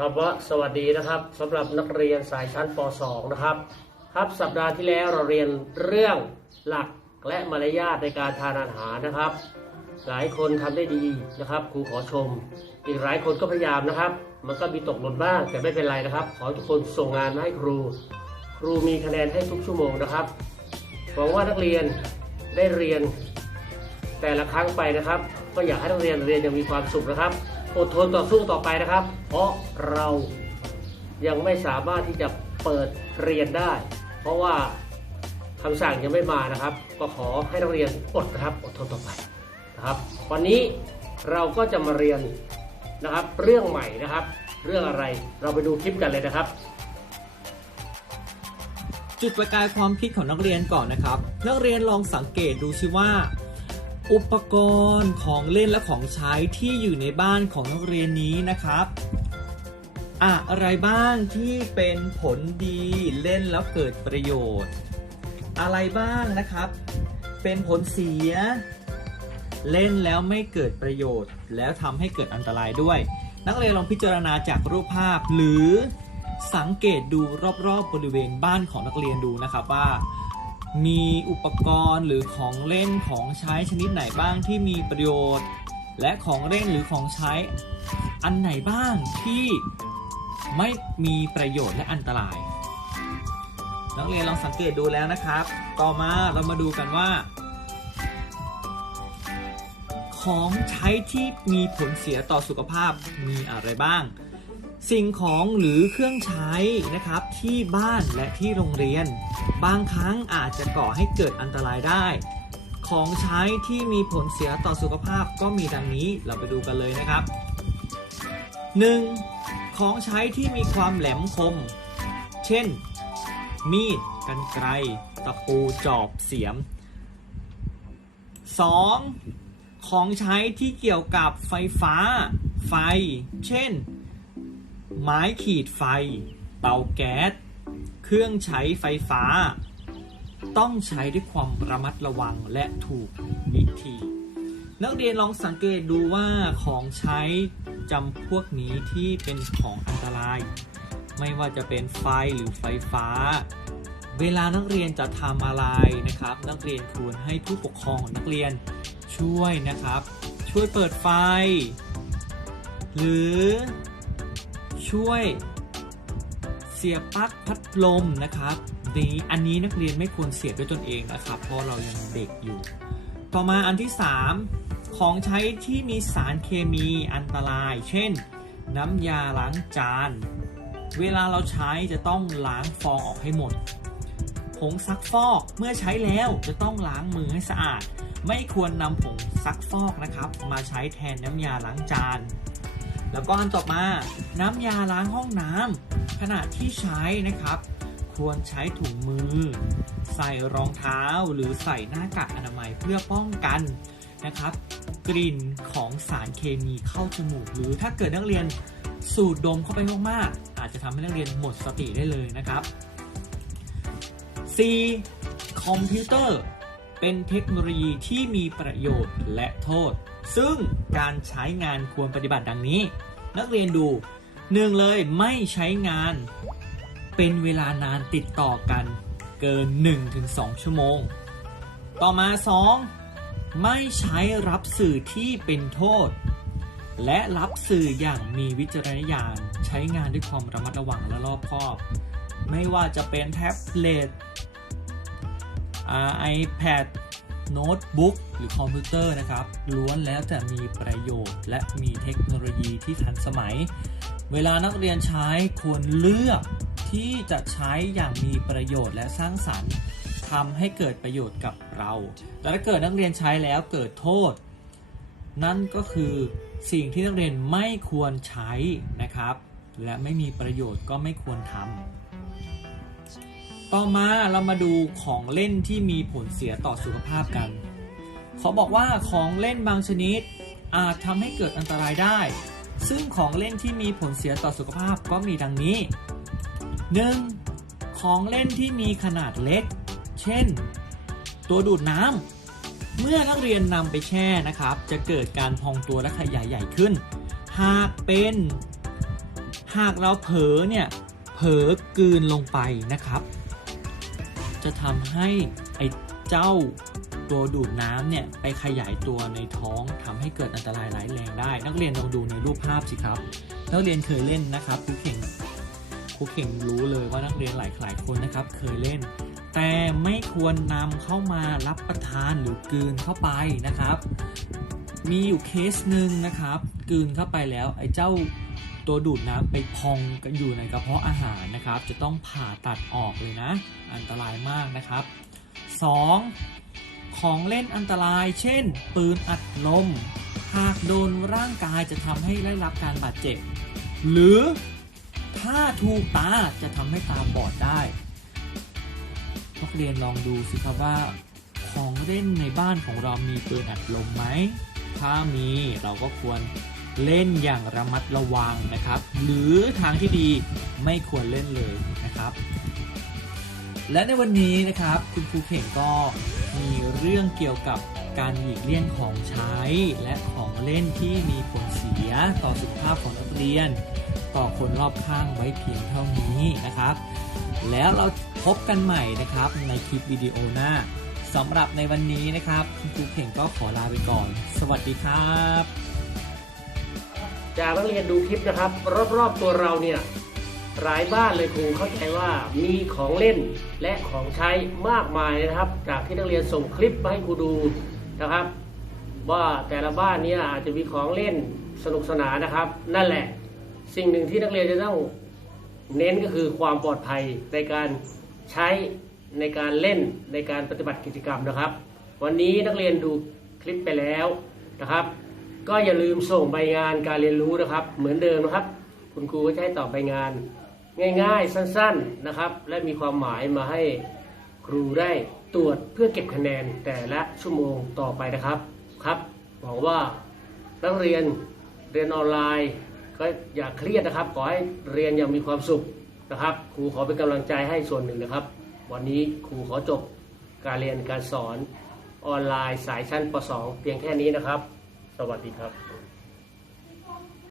ครับว่าสวัสดีนะครับสำหรับนักเรียนสายชั้นป .2 นะครับ ครับสัปดาห์ที่แล้วเราเรียนเรื่องหลักและมารยาทในการทานอาหารนะครับ หลายคนทำได้ดีนะครับครูขอชม อีกหลายคนก็พยายามนะครับ มันก็มีตกหล่นบ้างแต่ไม่เป็นไรนะครับ ขอทุกคนส่งงานมาให้ครู ครูมีคะแนนให้ทุกชั่วโมงนะครับหวังว่านักเรียนได้เรียนแต่ละครั้งไปนะครับ ก็อยากให้นักเรียนเรียนอย่างมีความสุขนะครับ อดทนต่อสู้ต่อไปนะครับ เพราะเรายังไม่สามารถที่จะเปิดเรียนได้ เพราะว่าคำสั่งยังไม่มานะครับ ก็ขอให้นักเรียนอดนะครับอดทนต่อไปนะครับ วันนี้เราก็จะมาเรียนนะครับ เรื่องใหม่นะครับ เรื่องอะไรเราไปดูคลิปกันเลยนะครับจุดประกายความคิดของนักเรียนก่อนนะครับ นักเรียนลองสังเกตดูซิว่า อุปกรณ์ของเล่นและของใช้ที่อยู่ในบ้านของนักเรียนนี้นะครับ อะไรบ้างที่เป็นผลดีเล่นแล้วเกิดประโยชน์ อะไรบ้างนะครับ เป็นผลเสีย เล่นแล้วไม่เกิดประโยชน์ แล้วทำให้เกิดอันตรายด้วย นักเรียนลองพิจารณาจากรูปภาพหรือสังเกตดูรอบๆบริเวณบ้านของนักเรียนดูนะครับว่า มีอุปกรณ์หรือของเล่นของใช้ชนิดไหนบ้างที่มีประโยชน์ และของเล่นหรือของใช้อันไหนบ้างที่ไม่มีประโยชน์และอันตราย นักเรียนลองสังเกตดูแล้วนะครับ ต่อมาเรามาดูกันว่า ของใช้ที่มีผลเสียต่อสุขภาพมีอะไรบ้าง สิ่งของหรือเครื่องใช้นะครับที่บ้านและที่โรงเรียน บางครั้งอาจจะก่อให้เกิดอันตรายได้ ของใช้ที่มีผลเสียต่อสุขภาพก็มีดังนี้เราไปดูกันเลยนะครับ 1. ของใช้ที่มีความแหลมคม เช่น มีดกรรไกรตะปูจอบเสียม 2. ของใช้ที่เกี่ยวกับไฟฟ้า ไฟ เช่น ไม้ขีดไฟ เตาแก๊ส เครื่องใช้ไฟฟ้า ต้องใช้ด้วยความระมัดระวังและถูกวิธี นักเรียนลองสังเกตดูว่าของใช้จำพวกนี้ที่เป็นของอันตราย ไม่ว่าจะเป็นไฟหรือไฟฟ้า เวลานักเรียนจะทำอะไรนะครับ นักเรียนควรให้ผู้ปกครองของนักเรียนช่วยนะครับ ช่วยเปิดไฟ หรือ ช่วยเสียบปลั๊กพัดลมนะครับนี้อันนี้นักเรียนไม่ควรเสียบด้วยตนเองนะครับ เพราะเรายังเด็กอยู่ ต่อมาอันที่ 3 ของใช้ที่มีสารเคมีอันตราย เช่น น้ำยาล้างจาน เวลาเราใช้จะต้องล้างฟองออกให้หมดผงซักฟอกเมื่อใช้แล้วจะต้องล้างมือให้สะอาด ไม่ควรนำผงซักฟอกนะครับ มาใช้แทนน้ำยาล้างจาน แล้วก็อันต่อมาน้ำยาล้างห้องน้ำขณะที่ใช้นะครับ ควรใช้ถุงมือ ใส่รองเท้าหรือใส่หน้ากากอนามัยเพื่อป้องกันนะครับ กลิ่นของสารเคมีเข้าจมูก หรือถ้าเกิดนักเรียนสูดดมเข้าไปมากๆอาจจะทำให้นักเรียนหมดสติได้เลยนะครับ C คอมพิวเตอร์เป็นเทคโนโลยีที่มีประโยชน์และโทษ ซึ่งการใช้งานควรปฏิบัติดังนี้ นักเรียนดูหนึ่งเลยไม่ใช้งานเป็นเวลานานติดต่อกันเกิน 1-2 ชั่วโมง ต่อมา 2. ไม่ใช้รับสื่อที่เป็นโทษ และรับสื่ออย่างมีวิจารณญาณใช้งานด้วยความระมัดระวังและรอบคอบ ไม่ว่าจะเป็นแท็บเล็ต iPad โน้ตบุ๊กหรือคอมพิวเตอร์นะครับ ล้วนแล้วแต่มีประโยชน์ และมีเทคโนโลยีที่ทันสมัย เวลานักเรียนใช้ควรเลือกที่จะใช้อย่างมีประโยชน์และสร้างสรรค์ทำให้เกิดประโยชน์กับเราแต่ถ้าเกิดนักเรียนใช้แล้วเกิดโทษ นั่นก็คือสิ่งที่นักเรียนไม่ควรใช้นะครับ และไม่มีประโยชน์ก็ไม่ควรทำ ต่อมาเรามาดูของเล่นที่มีผลเสียต่อสุขภาพกัน เขาบอกว่าของเล่นบางชนิดอาจทำให้เกิดอันตรายได้ ซึ่งของเล่นที่มีผลเสียต่อสุขภาพก็มีดังนี้ 1. ของเล่นที่มีขนาดเล็ก เช่น ตัวดูดน้ำ เมื่อนักเรียนนำไปแช่นะครับ จะเกิดการพองตัวและขยายใหญ่ขึ้น หากเป็น หากเราเผลอเนี่ย เผลอกลืนลงไปนะครับ จะทำให้ไอ้เจ้าตัวดูดน้ำเนี่ยไปขยายตัวในท้องทำให้เกิดอันตรายร้ายแรงได้ นักเรียนลองดูในรูปภาพสิครับนักเรียนเคยเล่นนะครับครูเข่งครูเข่งรู้เลยว่านักเรียนหลายหลายคนนะครับ เคยเล่น แต่ไม่ควรนำเข้ามารับประทานหรือกืนเข้าไปนะครับ มีอยู่เคสหนึ่งนะครับกืนเข้าไปแล้วไอ้เจ้า ตัวดูดน้ำไปพองกันอยู่ในกระเพาะอาหารนะครับ จะต้องผ่าตัดออกเลยนะ อันตรายมากนะครับ 2. ของเล่นอันตราย เช่น ปืนอัดลม หากโดนร่างกายจะทำให้ได้รับการบาดเจ็บ หรือถ้าถูกตาจะทำให้ตาบอดได้นักเรียนลองดูสิครับว่า ของเล่นในบ้านของเรามีปืนอัดลมไหม ถ้ามีเราก็ควร เล่นอย่างระมัดระวังนะครับ หรือทางที่ดีไม่ควรเล่นเลยนะครับ และในวันนี้นะครับคุณครูเข่งก็มีเรื่องเกี่ยวกับการหลีกเลี่ยงของใช้และของเล่นที่มีผลเสียต่อสุขภาพของนักเรียน ต่อคนรอบข้างไว้เพียงเท่านี้นะครับ แล้วเราพบกันใหม่นะครับในคลิปวิดีโอหน้าสำหรับในวันนี้นะครับ คุณครูเข่งก็ขอลาไปก่อน สวัสดีครับ จากนักเรียนดูคลิปนะครับ รอบๆตัวเราเนี่ยหลายบ้านเลยครูเข้าใจว่ามีของเล่นและของใช้มากมายนะครับ จากที่นักเรียนส่งคลิปมาให้ครูดูนะครับ ว่าแต่ละบ้านเนี้อาจจะมีของเล่นสนุกสนานนะครับ นั่นแหละ สิ่งหนึ่งที่นักเรียนจะต้องเน้นก็คือความปลอดภัยในการใช้ในการเล่นในการปฏิบัติกิจกรรมนะครับ วันนี้นักเรียนดูคลิปไปแล้วนะครับ ก็อย่าลืมส่งใบงานการเรียนรู้นะครับ เหมือนเดิมนะครับ คุณครูก็จะให้ตอบใบงาน ง่ายๆ สั้นๆนะครับ และมีความหมายมาให้ครูได้ตรวจเพื่อเก็บคะแนนแต่ละชั่วโมงต่อไปนะครับครับหวังว่านักเรียนเรียนออนไลน์ ก็อย่าเครียดนะครับ ขอให้เรียนอย่างมีความสุขนะครับ ครูขอเป็นกำลังใจให้ส่วนหนึ่งนะครับ วันนี้ครูขอจบการเรียนการสอนออนไลน์สายชั้นป .2 เพียงแค่นี้นะครับ สวัสดีครับ